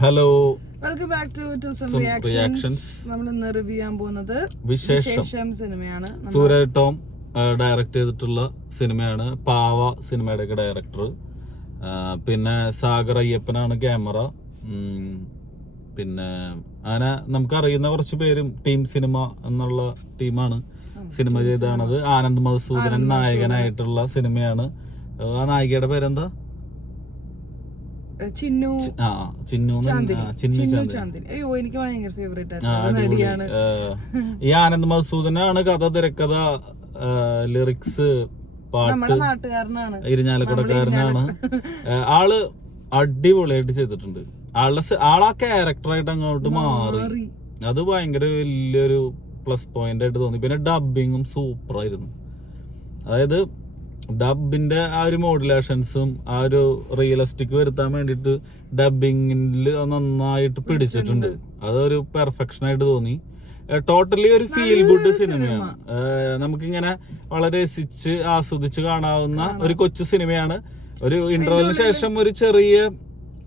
Hello, welcome back to some reactions. നമ്മൾ ഇന്ന് review ചെയ്യാൻ പോകുന്നത് വിശേഷം സിനിമയാണ്. സൂരജ് ടോം ഡയറക്ട് ചെയ്തിട്ടുള്ള സിനിമയാണ്. പാവ സിനിമയുടെ ഒക്കെ ഡയറക്ടർ. പിന്നെ സാഗർ അയ്യപ്പനാണ് ക്യാമറ. പിന്നെ അങ്ങനെ നമുക്കറിയുന്ന കുറച്ച് പേരും ടീം സിനിമ എന്നുള്ള ടീമാണ് സിനിമ ചെയ്താണത്. ആനന്ദ് മധുസൂദനൻ നായകനായിട്ടുള്ള സിനിമയാണ്. ആ നായികയുടെ പേരെന്താ? ചിന്നു ചാന്ദിനി. അയ്യോ, എനിക്ക് ഭയങ്കര ഫേവറേറ്റ് ആണ്. ഈ ആനന്ദ് മധുസൂദനാണ് കഥ, തിരക്കഥ, ലിറിക്സ്, പാട്ട്. നാട്ടുകാരനാണ്, ഇരിഞ്ഞാലക്കുടക്കാരനാണ്. ആള് അടിപൊളിയായിട്ട് ചെയ്തിട്ടുണ്ട്. ആളാ ക്യാരക്ടറായിട്ട് അങ്ങോട്ട് മാറി. അത് ഭയങ്കര വലിയൊരു പ്ലസ് പോയിന്റ് ആയിട്ട് തോന്നി. പിന്നെ ഡബിങ്ങും സൂപ്പറായിരുന്നു. അതായത് ഡബിന്റെ ആ ഒരു മോഡുലേഷൻസും ആ ഒരു റിയലിസ്റ്റിക് വരുത്താൻ വേണ്ടിയിട്ട് ഡബിങ്ങിൽ നന്നായിട്ട് പിടിച്ചിട്ടുണ്ട്. അതൊരു പെർഫെക്ഷൻ ആയിട്ട് തോന്നി. ടോട്ടലി ഒരു ഫീൽ ഗുഡ് സിനിമയാണ്. നമുക്കിങ്ങനെ വളരെ രസിച്ച് ആസ്വദിച്ച് കാണാവുന്ന ഒരു കൊച്ചു സിനിമയാണ്. ഒരു ഇന്റർവെലിന് ശേഷം ഒരു ചെറിയ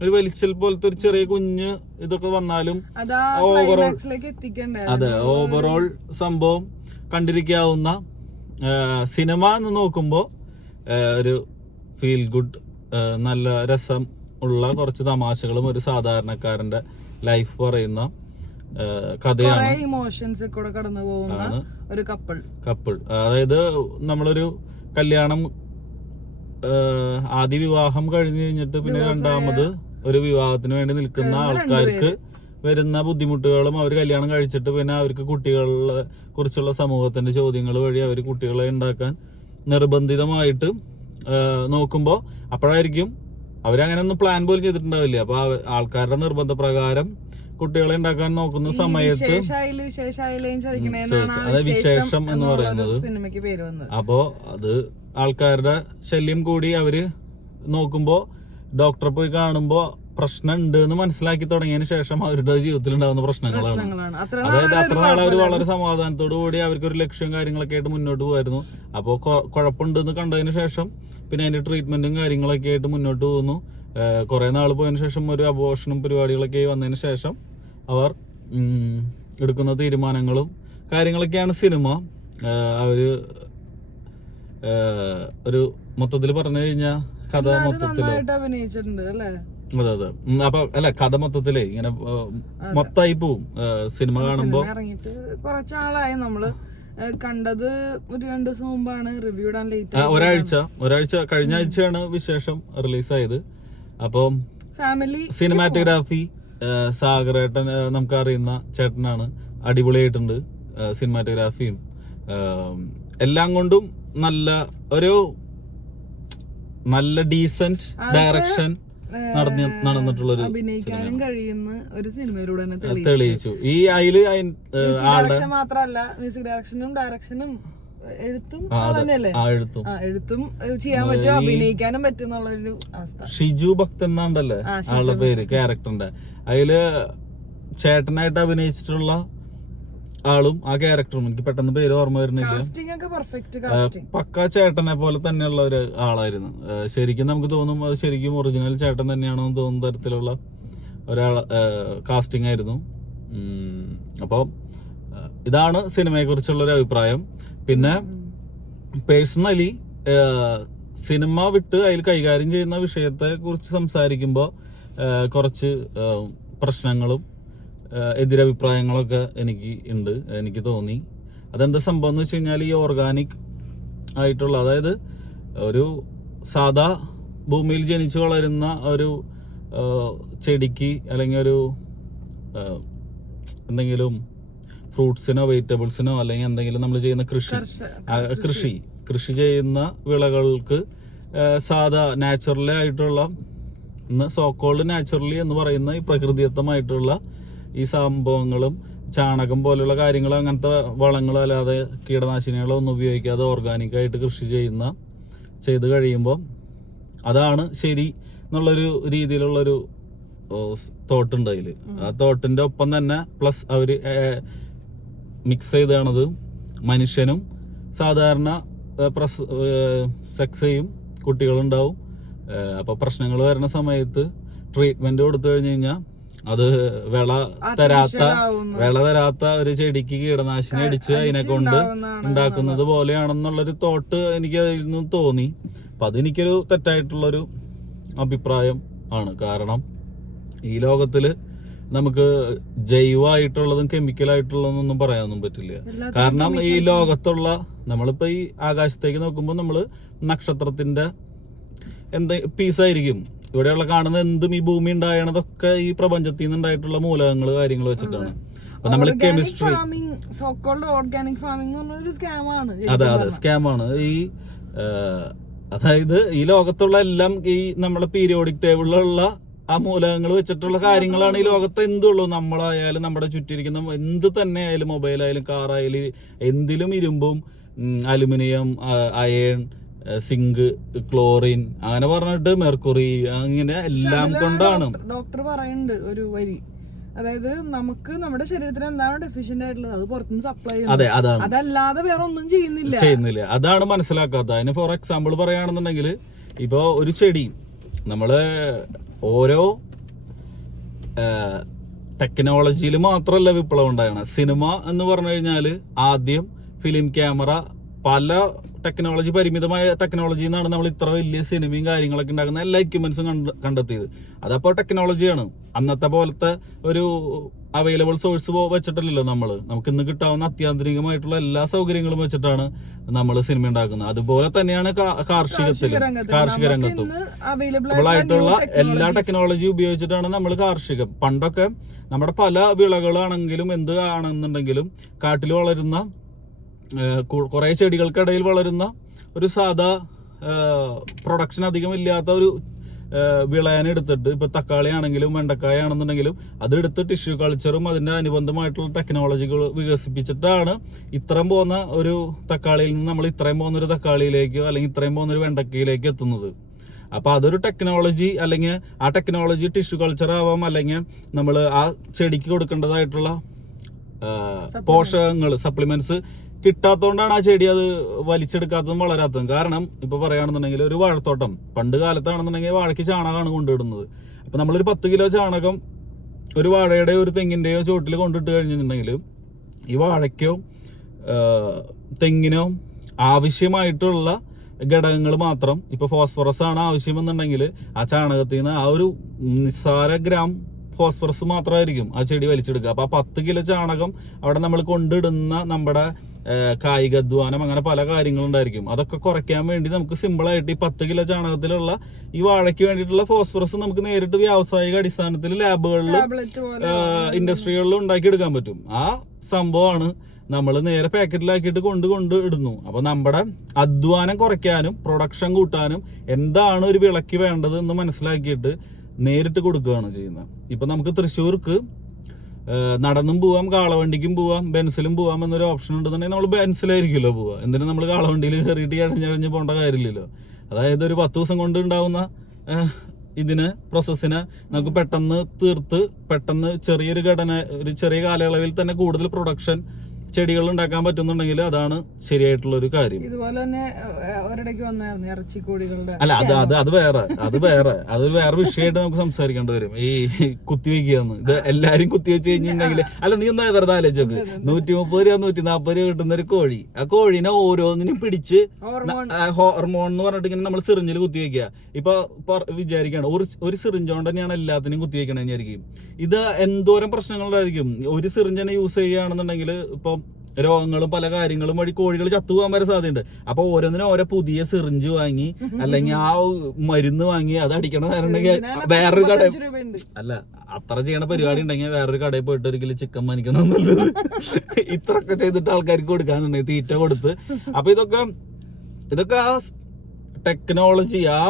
ഒരു വലിച്ചൽ പോലത്തെ ഒരു ചെറിയ കുഞ്ഞ് ഇതൊക്കെ വന്നാലും ഓവറോൾ സംഭവം കണ്ടിരിക്കാവുന്ന സിനിമ എന്ന് നോക്കുമ്പോൾ ഒരു ഫീൽ ഗുഡ്, നല്ല രസം ഉള്ള കുറച്ച് തമാശകളും ഒരു സാധാരണക്കാരന്റെ ലൈഫ് പറയുന്ന കഥയാണ്. ഇമോഷൻസ് കൂടെ കടന്നു പോകുന്ന ഒരു കപ്പിൾ. അതായത് നമ്മളൊരു കല്യാണം, ആദ്യ വിവാഹം കഴിഞ്ഞു കഴിഞ്ഞിട്ട് പിന്നെ രണ്ടാമത് ഒരു വിവാഹത്തിന് വേണ്ടി നിൽക്കുന്ന ആൾക്കാർക്ക് വരുന്ന ബുദ്ധിമുട്ടുകളും, അവർ കല്യാണം കഴിച്ചിട്ട് പിന്നെ അവർക്ക് കുട്ടികളെ കുറിച്ചുള്ള സമൂഹത്തിന്റെ ചോദ്യങ്ങൾ വഴി അവർ കുട്ടികളെ ഉണ്ടാക്കാൻ നിർബന്ധിതമായിട്ട് നോക്കുമ്പോൾ അപ്പോഴായിരിക്കും അവരങ്ങനെ ഒന്നും പ്ലാൻ പോലും ചെയ്തിട്ടുണ്ടാവില്ല. അപ്പൊ ആൾക്കാരുടെ നിർബന്ധ പ്രകാരം കുട്ടികളെ ഉണ്ടാക്കാൻ നോക്കുന്ന സമയത്ത് അതായത് വിശേഷം എന്ന് പറയുന്നത്. അപ്പോ അത് ആൾക്കാരുടെ ശല്യം കൂടി അവര് നോക്കുമ്പോ ഡോക്ടറെ പോയി കാണുമ്പോ പ്രശ്നം ഉണ്ട് എന്ന് മനസ്സിലാക്കി തുടങ്ങിയതിന് ശേഷം അവരുടെ ജീവിതത്തിൽ ഉണ്ടാകുന്ന പ്രശ്നങ്ങളാണ്. അതായത് അത്ര നാളെ അവർ വളരെ സമാധാനത്തോടു കൂടി അവർക്ക് ഒരു ലക്ഷ്യം കാര്യങ്ങളൊക്കെ ആയിട്ട് മുന്നോട്ട് പോയിരുന്നു. അപ്പോൾ കുഴപ്പമുണ്ടെന്ന് കണ്ടതിന് ശേഷം പിന്നെ അതിന്റെ ട്രീറ്റ്മെന്റും കാര്യങ്ങളൊക്കെ ആയിട്ട് മുന്നോട്ട് പോകുന്നു. കുറെ നാൾ പോയതിനു ശേഷം ഒരു അബോർഷനും പരിപാടികളൊക്കെ വന്നതിന് ശേഷം അവർ എടുക്കുന്ന തീരുമാനങ്ങളും കാര്യങ്ങളൊക്കെയാണ് സിനിമ. അവര് ഒരു മൊത്തത്തിൽ പറഞ്ഞു കഴിഞ്ഞാൽ കഥ മൊത്തത്തില് അഭിനയിച്ചിട്ടുണ്ട് അല്ലേ? അതെ. അപ്പൊ അല്ല, കഥ മൊത്തത്തിലേ ഇങ്ങനെ മൊത്തമായി പോവും സിനിമ കാണുമ്പോ. ഇറങ്ങിയിട്ട് കുറച്ചാളായി നമ്മള് കണ്ടത്. ഒരു 2 ദിവസം മുമ്പാണ് റിവ്യൂ ഇടാൻ ലേറ്റ്. ഒരാഴ്ച കഴിഞ്ഞ ആഴ്ചയാണ് വിശേഷം റിലീസായത്. അപ്പം ഫാമിലി സിനിമാറ്റോഗ്രാഫി സാഗറേട്ടൻ നമുക്കറിയുന്ന ചേട്ടനാണ്. അടിപൊളിയായിട്ടുണ്ട്. സിനിമാറ്റോഗ്രാഫിയും എല്ലാം കൊണ്ടും നല്ല ഡീസന്റ് ഡയറക്ഷൻ നടന്നിട്ടുള്ളൊരു അഭിനയിക്കാനും കഴിയുന്ന ഒരു സിനിമയിലൂടെ തെളിയിച്ചു. ഈ അതില് മാത്രല്ല, മ്യൂസിക് ഡയറക്ഷനും എഴുത്തും എഴുത്തും ചെയ്യാൻ പറ്റും, അഭിനയിക്കാനും പറ്റും എന്നുള്ളൊരു അവസ്ഥ. ഷിജു ഭക്തൻ എന്നാണ്ടല്ലേ ആളുടെ പേര്, ക്യാരക്ടറിന്റെ. അതില് ചേട്ടനായിട്ട് അഭിനയിച്ചിട്ടുള്ള ആളും ആ ക്യാരക്ടറും എനിക്ക് പെട്ടെന്ന് പേര് ഓർമ്മ വരുന്നില്ല. പക്ക ചേട്ടനെ പോലെ തന്നെയുള്ള ഒരു ആളായിരുന്നു. ശരിക്കും നമുക്ക് തോന്നും അത് ശരിക്കും ഒറിജിനൽ ചേട്ടൻ തന്നെയാണോ എന്ന് തോന്നുന്ന തരത്തിലുള്ള ഒരാൾ കാസ്റ്റിംഗ് ആയിരുന്നു. അപ്പോൾ ഇതാണ് സിനിമയെ കുറിച്ചുള്ള ഒരു അഭിപ്രായം. പിന്നെ പേഴ്സണലി സിനിമ വിട്ട് അതിൽ കൈകാര്യം ചെയ്യുന്ന വിഷയത്തെ കുറിച്ച് സംസാരിക്കുമ്പോൾ കുറച്ച് പ്രശ്നങ്ങളും എതിരഭിപ്രായങ്ങളൊക്കെ എനിക്ക് തോന്നി. അതെന്താ സംഭവം എന്ന് വെച്ച് കഴിഞ്ഞാൽ, ഈ ഓർഗാനിക് ആയിട്ടുള്ള, അതായത് ഒരു സാധാ ഭൂമിയിൽ ജനിച്ചു വളരുന്ന ഒരു ചെടിക്ക് അല്ലെങ്കിൽ ഒരു എന്തെങ്കിലും ഫ്രൂട്ട്സിനോ വെജിറ്റബിൾസിനോ അല്ലെങ്കിൽ എന്തെങ്കിലും നമ്മൾ ചെയ്യുന്ന കൃഷി ചെയ്യുന്ന വിളകൾക്ക് സാധാ നാച്ചുറലി ആയിട്ടുള്ള, സോക്കോൾഡ് നാച്ചുറലി എന്ന് പറയുന്ന ഈ പ്രകൃതിദത്തമായിട്ടുള്ള ഈ സംഭവങ്ങളും ചാണകം പോലുള്ള കാര്യങ്ങളും അങ്ങനത്തെ വളങ്ങളോ അല്ലാതെ കീടനാശിനികളോ ഒന്നും ഉപയോഗിക്കാതെ ഓർഗാനിക്കായിട്ട് കൃഷി ചെയ്ത് കഴിയുമ്പോൾ അതാണ് ശരി എന്നുള്ളൊരു രീതിയിലുള്ളൊരു തോട്ടുണ്ട് അതിൽ. ആ തോട്ടിന്റെ ഒപ്പം തന്നെ പ്ലസ് അവര് മിക്സ് ചെയ്താണത് മനുഷ്യനും സാധാരണ സെക്സ് ചെയ്യും, കുട്ടികളുണ്ടാവും. അപ്പൊ പ്രശ്നങ്ങൾ വരുന്ന സമയത്ത് ട്രീറ്റ്മെന്റ് കൊടുത്തു കഴിഞ്ഞു കഴിഞ്ഞാൽ അത് വിള തരാത്ത ഒരു ചെടിക്ക് കീടനാശിനി അടിച്ച് അതിനെ കൊണ്ട് ഉണ്ടാക്കുന്നത് പോലെയാണെന്നുള്ളൊരു തോട്ട് എനിക്ക് അതിൽ നിന്ന് തോന്നി. അപ്പൊ അതെനിക്കൊരു തെറ്റായിട്ടുള്ളൊരു അഭിപ്രായം ആണ്. കാരണം ഈ ലോകത്തില് നമുക്ക് ജൈവമായിട്ടുള്ളതും കെമിക്കലായിട്ടുള്ളതൊന്നും പറയാനൊന്നും പറ്റില്ല. കാരണം ഈ ലോകത്തുള്ള നമ്മളിപ്പോ ഈ ആകാശത്തേക്ക് നോക്കുമ്പോൾ നമ്മള് നക്ഷത്രത്തിന്റെ പീസായിരിക്കും. ഇവിടെയുള്ള കാണുന്ന എന്തും ഈ ഭൂമി ഉണ്ടായണതൊക്കെ ഈ പ്രപഞ്ചത്തിൽ നിന്ന് ഉണ്ടായിട്ടുള്ള മൂലകങ്ങൾ കാര്യങ്ങൾ വെച്ചിട്ടാണ്. അപ്പൊ നമ്മൾ കെമിസ്ട്രി അതെ സ്കാമാണ്. ഈ അതായത് ഈ ലോകത്തുള്ള എല്ലാം ഈ നമ്മളെ പീരിയോഡിക് ടേബിളിലുള്ള ആ മൂലകങ്ങൾ വെച്ചിട്ടുള്ള കാര്യങ്ങളാണ് ഈ ലോകത്ത് എന്തുള്ളൂ. നമ്മളായാലും നമ്മുടെ ചുറ്റിരിക്കുന്ന എന്ത് തന്നെ ആയാലും, മൊബൈലായാലും കാറായാലും എന്തിലും ഇരുമ്പും അലുമിനിയം, അയൺ, സിങ്ക്, ക്ലോറിൻ, അങ്ങനെ പറഞ്ഞിട്ട് മെർക്കുറി, അങ്ങനെ എല്ലാം കൊണ്ടാണ്. ഡോക്ടർ പറയുന്നുണ്ട് ഒരു വരി, അതായത് നമുക്ക് നമ്മുടെ ശരീരത്തിന് എന്താണ് ഡെഫിഷ്യന്റ് ആയിട്ടുള്ളത് അത് പുറത്തുനിന്ന് സപ്ലൈ ചെയ്യുന്നത്, അതല്ലാതെ വേറെ ഒന്നും ചെയ്യുന്നില്ല. അതാണ് മനസ്സിലാക്കാത്തത്. അതിന് ഫോർ എക്സാമ്പിൾ പറയുകയാണെന്നുണ്ടെങ്കിൽ ഇപ്പൊ ഒരു ചെടി നമ്മള് ഓരോ ടെക്നോളജിയിൽ മാത്രമല്ല വിപ്ലവം ഉണ്ടാകണം. സിനിമ എന്ന് പറഞ്ഞു കഴിഞ്ഞാല് ആദ്യം ഫിലിം ക്യാമറ, പല ടെക്നോളജി, പരിമിതമായ ടെക്നോളജി എന്നാണ് നമ്മൾ ഇത്ര വലിയ സിനിമയും കാര്യങ്ങളൊക്കെ ഉണ്ടാക്കുന്ന എല്ലാ എക്യുപ്മെന്റ്സും കണ്ടെത്തിയത്. അതപ്പോൾ ടെക്നോളജിയാണ്. അന്നത്തെ പോലത്തെ ഒരു അവൈലബിൾ സോഴ്സ് വെച്ചിട്ടല്ലല്ലോ നമുക്ക് ഇന്ന് കിട്ടാവുന്ന അത്യാധുനികമായിട്ടുള്ള എല്ലാ സൗകര്യങ്ങളും വെച്ചിട്ടാണ് നമ്മൾ സിനിമ ഉണ്ടാക്കുന്നത്. അതുപോലെ തന്നെയാണ് കാർഷിക രംഗത്തും അവൈലബിൾ ആയിട്ടുള്ള എല്ലാ ടെക്നോളജി ഉപയോഗിച്ചിട്ടാണ് നമ്മൾ കാർഷികം. പണ്ടൊക്കെ നമ്മുടെ പല വിളകളാണെങ്കിലും എന്ത് ആണെന്നുണ്ടെങ്കിലും കാട്ടിൽ വളരുന്ന കുറെ ചെടികൾക്കിടയിൽ വളരുന്ന ഒരു സാധാ പ്രൊഡക്ഷൻ അധികം ഇല്ലാത്ത ഒരു വിളയാൻ എടുത്തിട്ട്, ഇപ്പൊ തക്കാളി ആണെങ്കിലും വെണ്ടക്കായ ആണെന്നുണ്ടെങ്കിലും അതെടുത്ത് ടിഷ്യൂ കൾച്ചറും അതിന്റെ അനുബന്ധമായിട്ടുള്ള ടെക്നോളജികൾ വികസിപ്പിച്ചിട്ടാണ് ഇത്രയും പോകുന്ന ഒരു തക്കാളിയിൽ നിന്ന് നമ്മൾ ഇത്രയും പോകുന്ന ഒരു തക്കാളിയിലേക്കോ അല്ലെങ്കിൽ ഇത്രയും പോകുന്ന ഒരു വെണ്ടക്കയിലേക്ക് എത്തുന്നത്. അപ്പൊ അതൊരു ടെക്നോളജി, അല്ലെങ്കിൽ ആ ടെക്നോളജി ടിഷ്യൂ കൾച്ചർ ആവാം, അല്ലെങ്കിൽ നമ്മൾ ആ ചെടിക്ക് കൊടുക്കേണ്ടതായിട്ടുള്ള പോഷകങ്ങൾ, സപ്ലിമെന്റ്സ് കിട്ടാത്തതുകൊണ്ടാണ് ആ ചെടി അത് വലിച്ചെടുക്കാത്തതും വളരാത്തതും. കാരണം ഇപ്പൊ പറയുകയാണെന്നുണ്ടെങ്കിൽ ഒരു വാഴത്തോട്ടം പണ്ട് കാലത്താണെന്നുണ്ടെങ്കിൽ വാഴയ്ക്ക് ചാണകമാണ് കൊണ്ടിടുന്നത്. അപ്പൊ നമ്മളൊരു 10 കിലോ ചാണകം ഒരു വാഴയുടെ ഒരു തെങ്ങിന്റെയോ ചുവട്ടിൽ കൊണ്ടിട്ട് കഴിഞ്ഞിട്ടുണ്ടെങ്കിൽ ഈ വാഴയ്ക്കോ തെങ്ങിനോ ആവശ്യമായിട്ടുള്ള ഘടകങ്ങൾ മാത്രം, ഇപ്പൊ ഫോസ്ഫറസ് ആണ് ആവശ്യമെന്നുണ്ടെങ്കിൽ ആ ചാണകത്തിൽ നിന്ന് ആ ഒരു നിസ്സാര ഗ്രാം ഫോസ്ഫറസ് മാത്രമായിരിക്കും ആ ചെടി വലിച്ചെടുക്കുക. അപ്പൊ ആ 10 കിലോ ചാണകം അവിടെ നമ്മൾ കൊണ്ടിടുന്ന നമ്മുടെ കായികാധ്വാനം, അങ്ങനെ പല കാര്യങ്ങളുണ്ടായിരിക്കും. അതൊക്കെ കുറയ്ക്കാൻ വേണ്ടി നമുക്ക് സിമ്പിളായിട്ട് ഈ 10 കിലോ ചാണകത്തിലുള്ള ഈ വാഴയ്ക്ക് വേണ്ടിയിട്ടുള്ള ഫോസ്ഫറസ് നമുക്ക് നേരിട്ട് വ്യാവസായിക അടിസ്ഥാനത്തിൽ ലാബുകളിലും ഇൻഡസ്ട്രികളിലും ഉണ്ടാക്കിയെടുക്കാൻ പറ്റും. ആ സംഭവമാണ് നമ്മൾ നേരെ പാക്കറ്റിലാക്കിയിട്ട് കൊണ്ട് ഇടുന്നു. അപ്പൊ നമ്മുടെ അധ്വാനം കുറയ്ക്കാനും പ്രൊഡക്ഷൻ കൂട്ടാനും എന്താണ് ഒരു വിളക്ക് വേണ്ടത് എന്ന് മനസ്സിലാക്കിയിട്ട് നേരിട്ട് കൊടുക്കുകയാണ് ചെയ്യുന്നത്. ഇപ്പൊ നമുക്ക് തൃശ്ശൂർക്ക് നടന്നും പോവാം, കാളവണ്ടിക്കും പോവാം, ബെൻസിലും പോവാം എന്നൊരു ഓപ്ഷൻ ഉണ്ടെന്നുണ്ടെങ്കിൽ നമ്മൾ ബെൻസിലായിരിക്കുമല്ലോ പോവുക. എന്തിനാ നമ്മൾ കാളവണ്ടിയിൽ കയറിയിട്ട് ഇഴഞ്ഞ് പോകേണ്ട കാര്യമില്ലല്ലോ. അതായത് ഒരു 10 ദിവസം കൊണ്ട് ഉണ്ടാവുന്ന പ്രോസസ്സിനെ നമുക്ക് പെട്ടെന്ന് തീർത്ത് പെട്ടെന്ന് ഒരു ചെറിയ കാലയളവിൽ തന്നെ കൂടുതൽ പ്രൊഡക്ഷൻ ചെടികൾ ഉണ്ടാക്കാൻ പറ്റുന്നുണ്ടെങ്കിൽ അതാണ് ശരിയായിട്ടുള്ള ഒരു കാര്യം. ഇതുപോലെ തന്നെ ഒരിടയ്ക്ക് വന്നായിരുന്നു ഇറച്ചിക്കോഴികളുടെ. അല്ല, അത് വേറെ വിഷയമായിട്ട് നമുക്ക് സംസാരിക്കേണ്ടി വരും. ഈ കുത്തിവെക്കുകയെന്ന്, ഇത് എല്ലാരും കുത്തിവെച്ച് കഴിഞ്ഞിട്ടുണ്ടെങ്കിൽ, അല്ല നീ ഒന്ന് വെറുതെ ആലോചിച്ചോക്ക്, 130 രൂപ 140 രൂപ കിട്ടുന്ന ഒരു കോഴി, ആ കോഴിനെ ഓരോന്നിനും പിടിച്ച് ഹോർമോൺ എന്ന് പറഞ്ഞിട്ട് ഇങ്ങനെ നമ്മൾ സിറിഞ്ചിൽ കുത്തിവെക്കുക. ഇപ്പൊ വിചാരിക്കുകയാണ് ഒരു സിറിഞ്ചോണ്ട് തന്നെയാണ് എല്ലാത്തിനും കുത്തിവെക്കണെന്ന് വിചാരിക്കും. ഇത് എന്തോരം പ്രശ്നങ്ങളുണ്ടായിരിക്കും. ഒരു സിറിഞ്ചിനെ യൂസ് ചെയ്യുകയാണെന്നുണ്ടെങ്കിൽ ഇപ്പം രോഗങ്ങളും പല കാര്യങ്ങളും വഴി കോഴികൾ ചത്തുപോകാൻ വരെ സാധ്യതയുണ്ട്. അപ്പൊ ഓരോന്നിനും ഓരോ പുതിയ സിറിഞ്ച് വാങ്ങി അല്ലെങ്കിൽ ആ മരുന്ന് വാങ്ങി അത് അടിക്കണ നേരമുണ്ടെങ്കിൽ വേറൊരു കട, അല്ല അത്ര ചെയ്യണ പരിപാടി ഉണ്ടെങ്കിൽ വേറൊരു കടയിൽ പോയിട്ട് ഒരു കിലോ ചിക്കൻ വാങ്ങിക്കണം എന്നുള്ളത് ഇത്രയൊക്കെ ചെയ്തിട്ട് ആൾക്കാർക്ക് കൊടുക്കാനുണ്ടെങ്കിൽ തീറ്റ കൊടുത്ത്. അപ്പൊ ഇതൊക്കെ ആ ടെക്നോളജി, ആ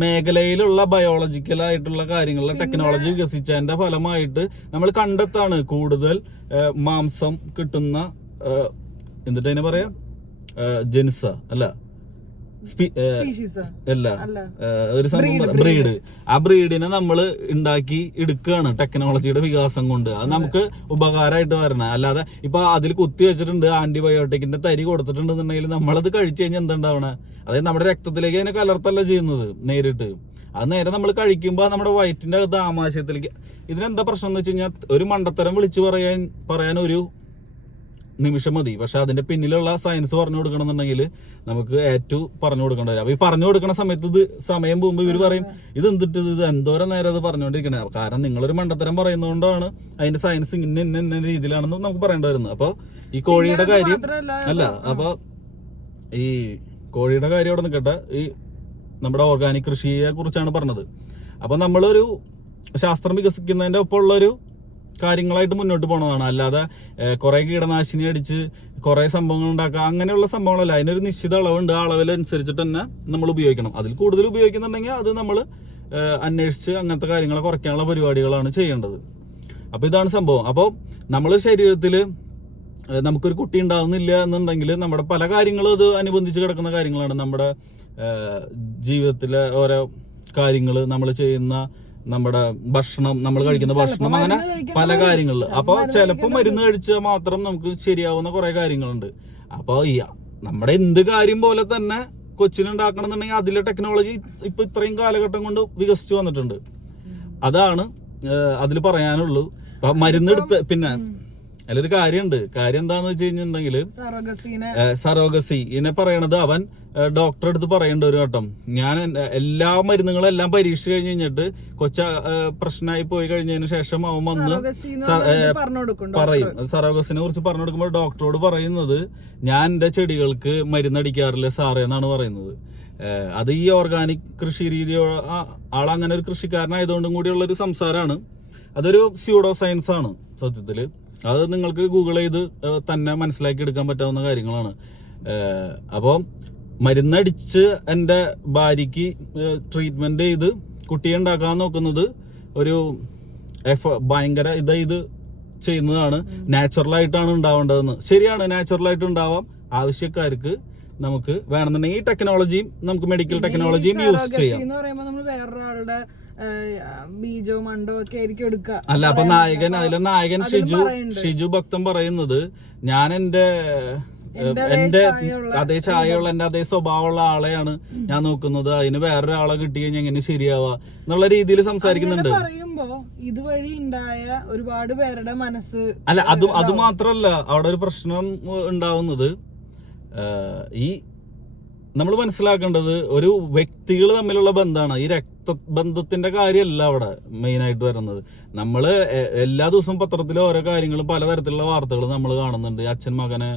മേഖലയിലുള്ള ബയോളജിക്കലായിട്ടുള്ള കാര്യങ്ങളിലെ ടെക്നോളജി വികസിച്ചതിന്റെ ഫലമായിട്ട് നമ്മൾ കണ്ടെത്താണ് കൂടുതൽ മാംസം കിട്ടുന്ന, എന്നിട്ട് അതിനെ പറയാം ജെൻസ അല്ല ഒരു സംഭവം ബ്രീഡ്. ആ ബ്രീഡിനെ നമ്മൾ ഉണ്ടാക്കി എടുക്കുകയാണ് ടെക്നോളജിയുടെ വികാസം കൊണ്ട്. അത് നമുക്ക് ഉപകാരമായിട്ട് വരണം. അല്ലാതെ ഇപ്പൊ അതിൽ കുത്തി വെച്ചിട്ടുണ്ട് ആന്റിബയോട്ടിക്കിന്റെ തരി കൊടുത്തിട്ടുണ്ടെന്നുണ്ടെങ്കിൽ നമ്മളത് കഴിച്ചു കഴിഞ്ഞാൽ എന്തുണ്ടാവണേ? അതായത് നമ്മുടെ രക്തത്തിലേക്ക് അതിനെ കലർത്തല്ല ചെയ്യുന്നത് നേരിട്ട്. അത് നേരെ നമ്മൾ കഴിക്കുമ്പോൾ നമ്മുടെ വയറ്റിന്റെ അകത്ത് ആമാശയത്തിലേക്ക് ഇതിനെന്താ പ്രശ്നം എന്ന് വെച്ച് കഴിഞ്ഞാൽ ഒരു മണ്ടത്തരം വിളിച്ചു പറയാൻ ഒരു നിമിഷം മതി. പക്ഷെ അതിന്റെ പിന്നിലുള്ള സയൻസ് പറഞ്ഞു കൊടുക്കണമെന്നുണ്ടെങ്കിൽ നമുക്ക് ഏറ്റവും പറഞ്ഞു കൊടുക്കേണ്ട വരും. അപ്പൊ ഈ പറഞ്ഞു കൊടുക്കുന്ന സമയത്ത് ഇത് സമയം പോകുമ്പോൾ ഇവർ പറയും ഇത് എന്തിട്ട് ഇത് എന്തോരം നേരം അത് പറഞ്ഞുകൊണ്ടിരിക്കണേ, കാരണം നിങ്ങളൊരു മണ്ടത്തരം പറയുന്നതുകൊണ്ടാണ് അതിന്റെ സയൻസ് ഇന്ന രീതിയിലാണെന്ന് നമുക്ക് പറയേണ്ടി വരുന്നത്. അപ്പൊ ഈ കോഴിയുടെ കാര്യം അല്ല, അപ്പൊ ഈ കോഴിയുടെ കാര്യം അവിടെ നിൽക്കട്ടെ, ഈ നമ്മുടെ ഓർഗാനിക് കൃഷിയെ കുറിച്ചാണ് പറഞ്ഞത്. അപ്പൊ നമ്മളൊരു ശാസ്ത്രം വികസിക്കുന്നതിന്റെ ഒപ്പമുള്ളൊരു കാര്യങ്ങളായിട്ട് മുന്നോട്ട് പോകണതാണ്. അല്ലാതെ കുറെ കീടനാശിനി അടിച്ച് കുറെ സംഭവങ്ങൾ ഉണ്ടാക്കുക അങ്ങനെയുള്ള സംഭവങ്ങളല്ല. അതിനൊരു നിശ്ചിത അളവുണ്ട്. ആ അളവിനനുസരിച്ചിട്ട് തന്നെ നമ്മൾ ഉപയോഗിക്കണം. അതിൽ കൂടുതൽ ഉപയോഗിക്കുന്നുണ്ടെങ്കിൽ അത് നമ്മൾ അന്വേഷിച്ച് അങ്ങനത്തെ കാര്യങ്ങളെ കുറയ്ക്കാനുള്ള പരിപാടികളാണ് ചെയ്യേണ്ടത്. അപ്പൊ ഇതാണ് സംഭവം. അപ്പോൾ നമ്മൾ ശരീരത്തിൽ നമുക്കൊരു കുട്ടി ഉണ്ടാകുന്നില്ല എന്നുണ്ടെങ്കിൽ നമ്മുടെ പല കാര്യങ്ങളും അത് അനുബന്ധിച്ച് കിടക്കുന്ന കാര്യങ്ങളാണ്. നമ്മുടെ ജീവിതത്തിലെ ഓരോ കാര്യങ്ങൾ, നമ്മൾ ചെയ്യുന്ന നമ്മുടെ ഭക്ഷണം, നമ്മൾ കഴിക്കുന്ന ഭക്ഷണം, അങ്ങനെ പല കാര്യങ്ങളിൽ. അപ്പൊ ചിലപ്പോൾ മരുന്ന് കഴിച്ചാൽ മാത്രം നമുക്ക് ശരിയാവുന്ന കുറെ കാര്യങ്ങളുണ്ട്. അപ്പൊ നമ്മുടെ എന്ത് കാര്യം പോലെ തന്നെ കൊച്ചിനുണ്ടാക്കണം എന്നുണ്ടെങ്കിൽ അതിലെ ടെക്നോളജി ഇപ്പൊ ഇത്രയും കാലഘട്ടം കൊണ്ട് വികസിച്ചു വന്നിട്ടുണ്ട്. അതാണ് അതിൽ പറയാനുള്ളൂ. അപ്പൊ മരുന്നെടുത്ത് പിന്നെ അതിലൊരു കാര്യമുണ്ട്. കാര്യം എന്താന്ന് വെച്ച് കഴിഞ്ഞിട്ടുണ്ടെങ്കിൽ സറോഗസി ഇതിനെ പറയണത് അവൻ ഡോക്ടറെ അടുത്ത് പറയേണ്ട ഒരു ഘട്ടം, ഞാൻ എല്ലാ മരുന്നുകളും എല്ലാം പരീക്ഷ കഴിഞ്ഞിട്ട് കൊച്ച പ്രശ്നമായി പോയി കഴിഞ്ഞതിന് ശേഷം അവൻ വന്ന് പറയും. സറോഗസിനെ കുറിച്ച് പറഞ്ഞു കൊടുക്കുമ്പോൾ ഡോക്ടറോട് പറയുന്നത് ഞാൻ എന്റെ ചെടികൾക്ക് മരുന്നടിക്കാറില്ല സാറേ എന്നാണ് പറയുന്നത്. അത് ഈ ഓർഗാനിക് കൃഷി രീതി ആളങ്ങനെ ഒരു കൃഷിക്കാരനായതുകൊണ്ടും കൂടിയുള്ള ഒരു സംസാരമാണ്. അതൊരു സ്യൂഡോ സയൻസ് ആണ് സത്യത്തില്. അത് നിങ്ങൾക്ക് ഗൂഗിൾ ചെയ്ത് തന്നെ മനസ്സിലാക്കി എടുക്കാൻ പറ്റാവുന്ന കാര്യങ്ങളാണ്. അപ്പോൾ മരുന്നടിച്ച് എൻ്റെ ഭാര്യയ്ക്ക് ട്രീറ്റ്മെന്റ് ചെയ്ത് കുട്ടിയെ ഉണ്ടാക്കാൻ നോക്കുന്നത് ഒരു ഭയങ്കര ഇത് ചെയ്യുന്നതാണ്. നാച്ചുറലായിട്ടാണ് ഉണ്ടാവേണ്ടതെന്ന്. ശരിയാണ്, നാച്ചുറലായിട്ട് ഉണ്ടാവാം. ആവശ്യക്കാർക്ക് നമുക്ക് വേണമെന്നുണ്ടെങ്കിൽ ഈ ടെക്നോളജിയും നമുക്ക് മെഡിക്കൽ ടെക്നോളജിയും യൂസ് ചെയ്യാം. ബീജോ മണ്ടോ ഒക്കെ ആയിരിക്കും എടുക്കുക. അല്ല, അപ്പൊ അതിലെ നായകൻ ഷിജു ഭക്തൻ പറയുന്നത് ഞാൻ എന്റെ അതേ ചായയുള്ള എന്റെ അതേ സ്വഭാവമുള്ള ആളെയാണ് ഞാൻ നോക്കുന്നത്, അതിന് വേറൊരാളെ കിട്ടി കഴിഞ്ഞാൽ എങ്ങനെ ശരിയാവാ എന്നുള്ള രീതിയിൽ സംസാരിക്കുന്നുണ്ട്. പറയുമ്പോ ഇതുവഴി ഉണ്ടായ ഒരുപാട് പേരുടെ മനസ്സ് അല്ല, അത് മാത്രല്ല അവിടെ ഒരു പ്രശ്നം ഉണ്ടാവുന്നത്. ഈ നമ്മൾ മനസ്സിലാക്കേണ്ടത് ഒരു വ്യക്തികൾ തമ്മിലുള്ള ബന്ധമാണ്. ഈ രക്തബന്ധത്തിന്റെ കാര്യമല്ല അവിടെ മെയിൻ ആയിട്ട് വരുന്നത്. നമ്മള് എല്ലാ ദിവസവും പത്രത്തിലും ഓരോ കാര്യങ്ങളും പലതരത്തിലുള്ള വാർത്തകൾ നമ്മൾ കാണുന്നുണ്ട്. അച്ഛൻ മകനെ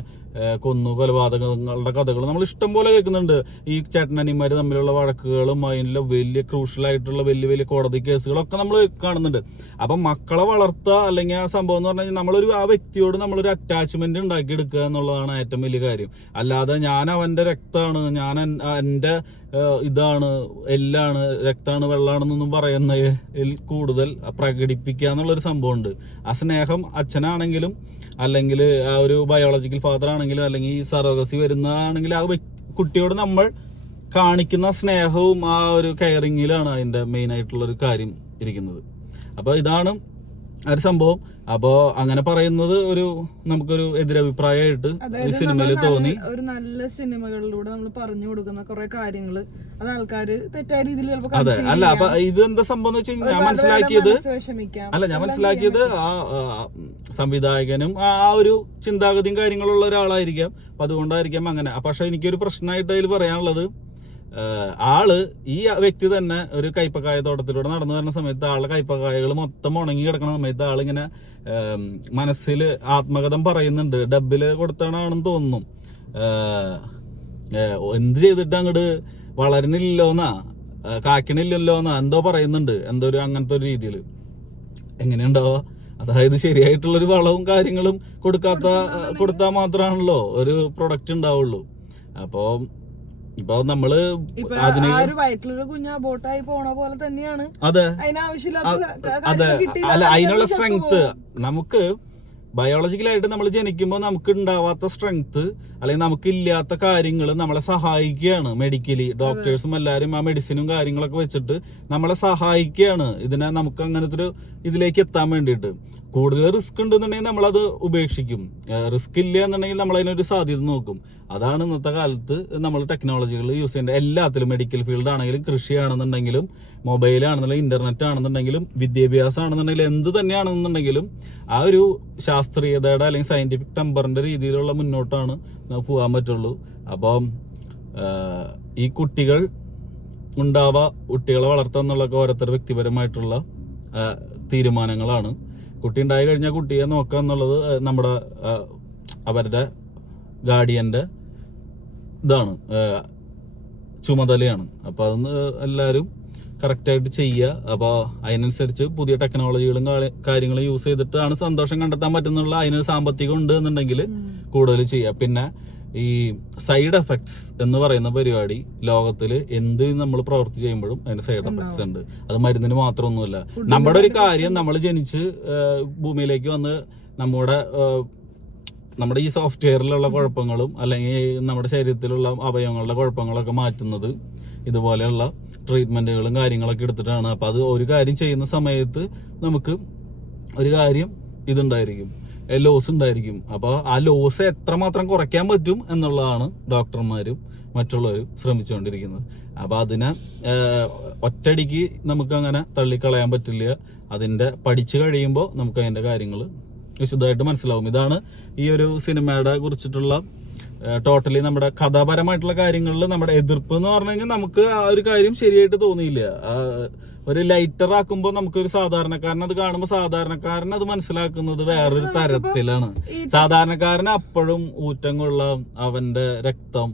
കൊന്നു, കൊലപാതകങ്ങളുടെ കഥകൾ നമ്മൾ ഇഷ്ടം പോലെ കേൾക്കുന്നുണ്ട്. ഈ ചേട്ടനനിമാര് തമ്മിലുള്ള വഴക്കുകളും അതിനുള്ള വലിയ ക്രൂഷ്യൽ ആയിട്ടുള്ള വലിയ കോടതി കേസുകളൊക്കെ നമ്മൾ കാണുന്നുണ്ട്. അപ്പൊ മക്കളെ വളർത്തുക അല്ലെങ്കിൽ ആ സംഭവം എന്ന് പറഞ്ഞു കഴിഞ്ഞാൽ ആ വ്യക്തിയോട് നമ്മളൊരു അറ്റാച്ച്മെന്റ് ഉണ്ടാക്കിയെടുക്കുക എന്നുള്ളതാണ് ഏറ്റവും വലിയ കാര്യം. അല്ലാതെ ഞാൻ അവന്റെ രക്തമാണ്, ഞാൻ എന്റെ ഇതാണ്, എല്ലാണ്, രക്താണ്, വെള്ളാണെന്നൊന്നും പറയുന്നതിൽ കൂടുതൽ പ്രകടിപ്പിക്കുക എന്നുള്ളൊരു സംഭവമുണ്ട്. ആ സ്നേഹം അച്ഛനാണെങ്കിലും അല്ലെങ്കിൽ ആ ഒരു ബയോളജിക്കൽ ഫാദർ ആണെങ്കിലും അല്ലെങ്കിൽ ഈ സറോഗസി വരുന്നതാണെങ്കിലും ആ കുട്ടിയോട് നമ്മൾ കാണിക്കുന്ന സ്നേഹവും ആ ഒരു കെയറിങ്ങിലാണ് അതിന്റെ മെയിൻ ആയിട്ടുള്ളൊരു കാര്യം ഇരിക്കുന്നത്. അപ്പോൾ ഇതാണ് ഒരു സംഭവം. അപ്പോ അങ്ങനെ പറയുന്നത് നമുക്കൊരു എതിരഭിപ്രായമായിട്ട് ഈ സിനിമയിൽ തോന്നി. ഒരു നല്ല സിനിമകളിലൂടെ നമ്മൾ പറഞ്ഞു കൊടുക്കുന്ന കുറെ കാര്യങ്ങള് അത് ആൾക്കാര് തെറ്റായ രീതിയിൽ. അതെ, അല്ല, അപ്പൊ ഇത് എന്താ സംഭവം എന്ന് വെച്ച് കഴിഞ്ഞാൽ ഞാൻ മനസ്സിലാക്കിയത് ആ സംവിധായകനും ആ ഒരു ചിന്താഗതിയും കാര്യങ്ങളുള്ള ഒരാളായിരിക്കാം. അപ്പൊ അതുകൊണ്ടായിരിക്കാം അങ്ങനെ. പക്ഷെ എനിക്കൊരു പ്രശ്നമായിട്ട് അതിൽ പറയാനുള്ളത്, ആള് ഈ വ്യക്തി തന്നെ ഒരു കൈപ്പക്കായ തോട്ടത്തിലൂടെ നടന്നു വരുന്ന സമയത്ത് ആളെ കൈപ്പക്കായകൾ മൊത്തം ഉണങ്ങി കിടക്കുന്ന സമയത്ത് ആളിങ്ങനെ മനസ്സിൽ ആത്മകഥം പറയുന്നുണ്ട്. ഡബില് കൊടുത്താണെന്ന് തോന്നുന്നു. എന്ത് ചെയ്തിട്ട് അങ്ങോട്ട് വളരണില്ലല്ലോന്നാ, കാക്കണില്ലല്ലോന്നാ എന്തോ പറയുന്നുണ്ട്. എന്തോ ഒരു അങ്ങനത്തെ ഒരു രീതിയിൽ എങ്ങനെയുണ്ടാവുക? അതായത് ശരിയായിട്ടുള്ളൊരു വളവും കാര്യങ്ങളും കൊടുത്താൽ മാത്രമാണല്ലോ ഒരു പ്രൊഡക്റ്റ് ഉണ്ടാവുള്ളൂ. അപ്പൊ ഇപ്പൊ നമ്മള് വയറ്റിലൊരു കുഞ്ഞ് ബോട്ടായി പോണ പോലെ തന്നെയാണ്. അതെ, അതെ, അല്ല, അതിനുള്ള സ്ട്രെങ്ത് നമുക്ക് ബയോളജിക്കലായിട്ട് നമ്മൾ ജനിക്കുമ്പോൾ നമുക്ക് ഉണ്ടാവാത്ത സ്ട്രെങ്ത് അല്ലെങ്കിൽ നമുക്ക് ഇല്ലാത്ത കാര്യങ്ങൾ നമ്മളെ സഹായിക്കുകയാണ്. മെഡിക്കലി ഡോക്ടേഴ്സും എല്ലാവരും ആ മെഡിസിനും കാര്യങ്ങളൊക്കെ വെച്ചിട്ട് നമ്മളെ സഹായിക്കുകയാണ് ഇതിനെ നമുക്ക് അങ്ങനത്തെ ഒരു ഇതിലേക്ക് എത്താൻ വേണ്ടിയിട്ട്. കൂടുതൽ റിസ്ക് ഉണ്ടെന്നുണ്ടെങ്കിൽ നമ്മളത് ഉപേക്ഷിക്കും. റിസ്ക് ഇല്ല എന്നുണ്ടെങ്കിൽ നമ്മൾ അതിനൊരു സാധ്യത നോക്കും. അതാണ് ഇന്നത്തെ കാലത്ത് നമ്മൾ ടെക്നോളജികൾ യൂസ് ചെയ്യേണ്ടത് എല്ലാത്തിലും. മെഡിക്കൽ ഫീൽഡ് ആണെങ്കിലും കൃഷിയാണെന്നുണ്ടെങ്കിലും മൊബൈലാണെന്നുണ്ടെങ്കിലും ഇന്റർനെറ്റ് ആണെന്നുണ്ടെങ്കിലും വിദ്യാഭ്യാസം ആണെന്നുണ്ടെങ്കിലും എന്ത് തന്നെയാണെന്നുണ്ടെങ്കിലും ആ ഒരു ശാസ്ത്രീയതയുടെ അല്ലെങ്കിൽ സയന്റിഫിക് ടെമ്പറിന്റെ രീതിയിലുള്ള മുന്നോട്ടാണ് നമുക്ക് പോകാൻ പറ്റുള്ളൂ. അപ്പം ഈ കുട്ടികളെ വളർത്തുക എന്നുള്ളതൊക്കെ ഓരോരുത്തർ വ്യക്തിപരമായിട്ടുള്ള തീരുമാനങ്ങളാണ്. കുട്ടി ഉണ്ടായി കഴിഞ്ഞാൽ കുട്ടിയെ നോക്കുക എന്നുള്ളത് നമ്മുടെ അവരുടെ ഗാർഡിയന്റെ ഇതാണ്, ചുമതലയാണ്. അപ്പോൾ അതൊന്ന് എല്ലാവരും കറക്റ്റായിട്ട് ചെയ്യുക. അപ്പോൾ അതിനനുസരിച്ച് പുതിയ ടെക്നോളജികളും കാര്യങ്ങളും യൂസ് ചെയ്തിട്ടാണ് സന്തോഷം കണ്ടെത്താൻ പറ്റുന്നുള്ള അതിന് സാമ്പത്തികം ഉണ്ട് എന്നുണ്ടെങ്കിൽ കൂടുതൽ ചെയ്യുക. പിന്നെ ഈ സൈഡ് എഫക്ട്സ് എന്ന് പറയുന്ന പരിപാടി ലോകത്തിൽ എന്ത് നമ്മൾ പ്രവൃത്തി ചെയ്യുമ്പോഴും അതിന് സൈഡ് എഫക്ട്സ് ഉണ്ട്. അത് മരുന്നിന് മാത്രമൊന്നുമില്ല. നമ്മുടെ ഒരു കാര്യം നമ്മൾ ജനിച്ച് ഭൂമിയിലേക്ക് വന്ന് നമ്മുടെ ഈ സോഫ്റ്റ്വെയറിലുള്ള കുഴപ്പങ്ങളും അല്ലെങ്കിൽ നമ്മുടെ ശരീരത്തിലുള്ള അവയവങ്ങളുടെ കുഴപ്പങ്ങളൊക്കെ മാറ്റുന്നത് ഇതുപോലെയുള്ള ട്രീറ്റ്മെന്റുകളും കാര്യങ്ങളൊക്കെ എടുത്തിട്ടാണ്. അപ്പം അത് ഒരു കാര്യം ചെയ്യുന്ന സമയത്ത് നമുക്ക് ഒരു കാര്യം ഇതുണ്ടായിരിക്കും, ലോസ് ഉണ്ടായിരിക്കും. അപ്പോൾ ആ ലോസ് എത്രമാത്രം കുറയ്ക്കാൻ പറ്റും എന്നുള്ളതാണ് ഡോക്ടർമാരും മറ്റുള്ളവരും ശ്രമിച്ചുകൊണ്ടിരിക്കുന്നത്. അപ്പോൾ അതിനെ ഒറ്റയടിക്ക് നമുക്ക് അങ്ങനെ തള്ളിക്കളയാൻ പറ്റില്ല. അതിൻ്റെ പഠിച്ചു കഴിയുമ്പോൾ നമുക്ക് അതിൻ്റെ കാര്യങ്ങൾ വിശദമായിട്ട് മനസ്സിലാവും. ഇതാണ് ഈ ഒരു സിനിമയുടെ കുറിച്ചിട്ടുള്ള ടോട്ടലി നമ്മുടെ കഥാപരമായിട്ടുള്ള കാര്യങ്ങളിൽ നമ്മുടെ എതിർപ്പ് എന്ന് പറഞ്ഞു കഴിഞ്ഞാൽ നമുക്ക് ആ ഒരു കാര്യം ശരിയായിട്ട് തോന്നിയില്ല. ഒരു ലൈറ്റർ ആക്കുമ്പോൾ നമുക്കൊരു സാധാരണക്കാരൻ അത് കാണുമ്പോൾ സാധാരണക്കാരൻ അത് മനസ്സിലാക്കുന്നത് വേറൊരു തരത്തിലാണ്. സാധാരണക്കാരന് അപ്പോഴും ഊറ്റം കൊള്ളാം, അവന്റെ രക്തം,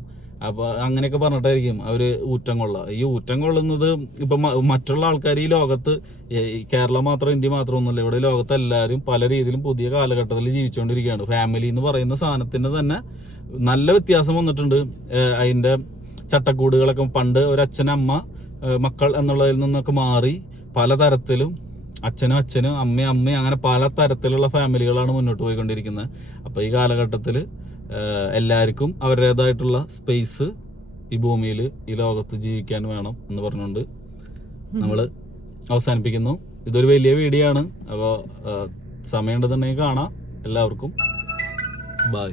അപ്പൊ അങ്ങനെയൊക്കെ പറഞ്ഞിട്ടായിരിക്കും അവര് ഊറ്റം കൊള്ള. ഈ ഊറ്റം കൊള്ളുന്നത് ഇപ്പൊ മറ്റുള്ള ആൾക്കാർ ഈ ലോകത്ത്, കേരളം മാത്രം ഇന്ത്യ മാത്രം ഒന്നുമില്ല, ഇവിടെ ലോകത്ത് എല്ലാവരും പല രീതിയിലും പുതിയ കാലഘട്ടത്തിൽ ജീവിച്ചുകൊണ്ടിരിക്കുകയാണ്. ഫാമിലി എന്ന് പറയുന്ന സാധനത്തിന് തന്നെ നല്ല വ്യത്യാസം വന്നിട്ടുണ്ട്. അതിന്റെ ചട്ടക്കൂടുകളൊക്കെ പണ്ട് ഒരു അച്ഛനമ്മ മക്കൾ എന്നുള്ളതിൽ നിന്നൊക്കെ മാറി പലതരത്തിലും അച്ഛനും അമ്മയും അങ്ങനെ പല തരത്തിലുള്ള ഫാമിലികളാണ് മുന്നോട്ട് പോയിക്കൊണ്ടിരിക്കുന്നത്. അപ്പോൾ ഈ കാലഘട്ടത്തിൽ എല്ലാവർക്കും അവരുടേതായിട്ടുള്ള സ്പേസ് ഈ ഭൂമിയിൽ ഈ ലോകത്ത് ജീവിക്കാൻ വേണം എന്ന് പറഞ്ഞുകൊണ്ട് നമ്മൾ അവസാനിപ്പിക്കുന്നു. ഇതൊരു വലിയ വീഡിയോ ആണ്. അപ്പോൾ സമയമുണ്ടെന്നുണ്ടെങ്കിൽ കാണാം. എല്ലാവർക്കും ബൈ.